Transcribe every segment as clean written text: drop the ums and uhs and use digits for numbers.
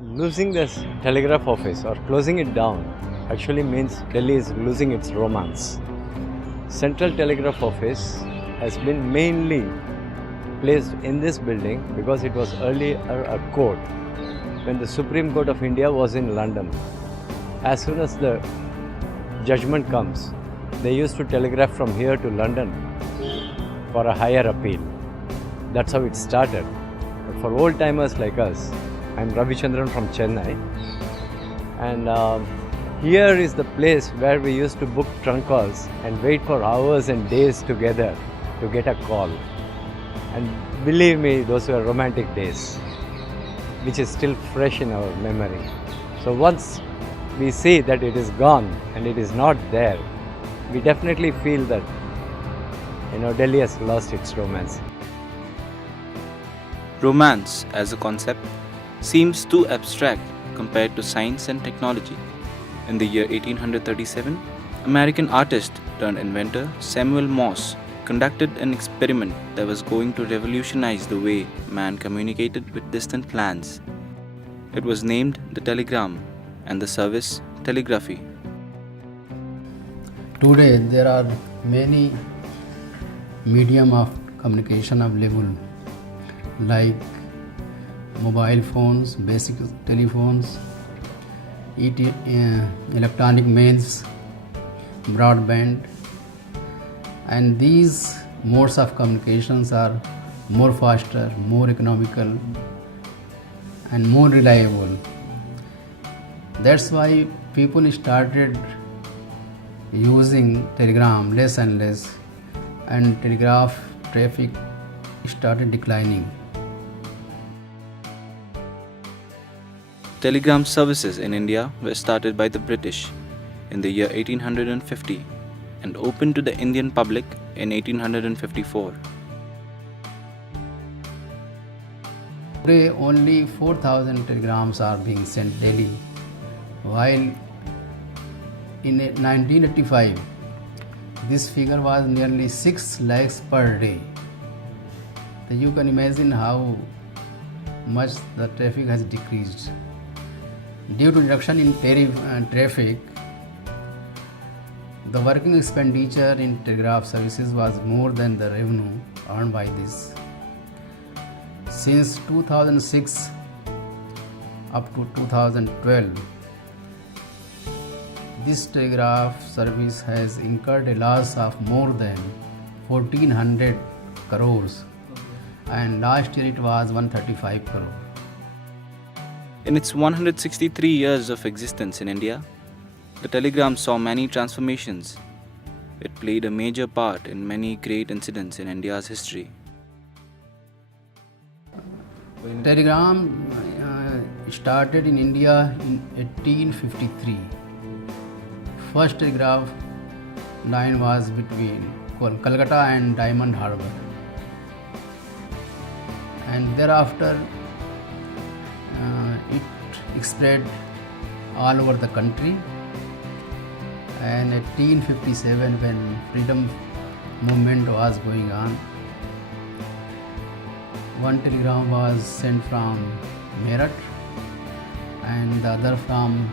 Losing this telegraph office or closing it down actually means Delhi is losing its romance. Central Telegraph Office has been mainly placed in this building because it was earlier a court when the Supreme Court of India was in London. As soon as the judgment comes, they used to telegraph from here to London for a higher appeal. That's how it started. But for old timers like us, I'm Ravichandran from Chennai, and here is the place where we used to book trunk calls and wait for hours and days together to get a call. And believe me, those were romantic days, which is still fresh in our memory. So once we see that it is gone and it is not there, we definitely feel that Delhi has lost its romance. Romance as a concept seems too abstract compared to science and technology. In the year 1837, American artist turned inventor Samuel Morse conducted an experiment that was going to revolutionize the way man communicated with distant lands. It was named the telegram and the service telegraphy. Today there are many medium of communication available like mobile phones, basic telephones, electronic mails, broadband, and these modes of communications are more faster, more economical, and more reliable. That's why people started using telegram less and less, and telegraph traffic started declining. Telegram services in India were started by the British in the year 1850 and opened to the Indian public in 1854. Today only 4,000 telegrams are being sent daily, while in 1985 this figure was nearly 6 lakhs per day. So you can imagine how much the traffic has decreased. Due to reduction in traffic, the working expenditure in telegraph services was more than the revenue earned by this. Since 2006 up to 2012, this telegraph service has incurred a loss of more than 1400 crores, and last year it was 135 crore. In its 163 years of existence in India, the telegram saw many transformations. It played a major part in many great incidents in India's history. Telegram started in India in 1853. First telegraph line was between Calcutta and Diamond Harbour, and thereafter it spread all over the country. And 1857, when freedom movement was going on, one telegram was sent from Meerut and the other from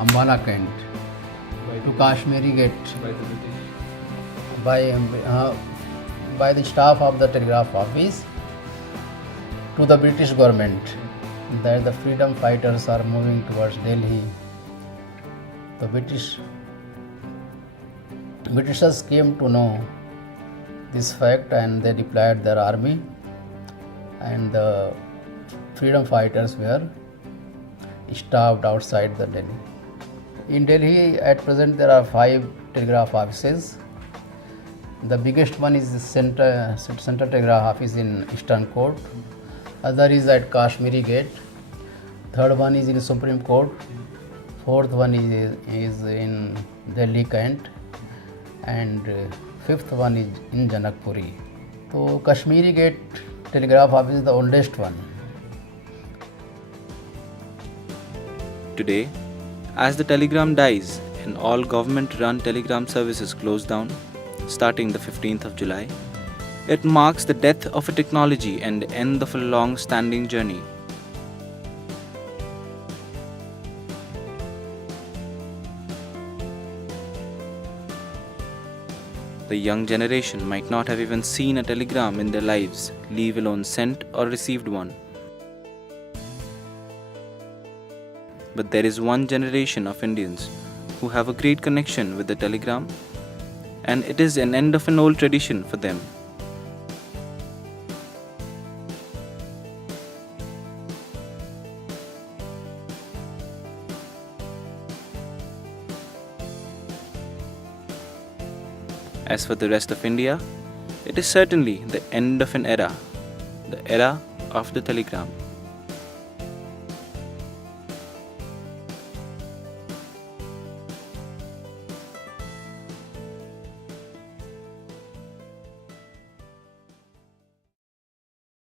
Ambala Kent to Kashmiri Gate by the staff of the telegraph office to the British government that the freedom fighters are moving towards Delhi. The Britishers came to know this fact and they deployed their army, and the freedom fighters were stopped outside the Delhi. In Delhi at present there are 5 telegraph offices. The biggest one is the Central Telegraph Office in Eastern Court. Other is at Kashmiri Gate. Third one is in Supreme Court. Fourth one is in Delhi Kent, and fifth one is in Janakpuri. So Kashmiri Gate Telegraph Office is the oldest one. Today, as the telegram dies and all government-run telegram services close down, starting the 15th of July, it marks the death of a technology and the end of a long-standing journey. The young generation might not have even seen a telegram in their lives, leave alone sent or received one. But there is one generation of Indians who have a great connection with the telegram, and it is an end of an old tradition for them. As for the rest of India, it is certainly the end of an era, the era of the telegram.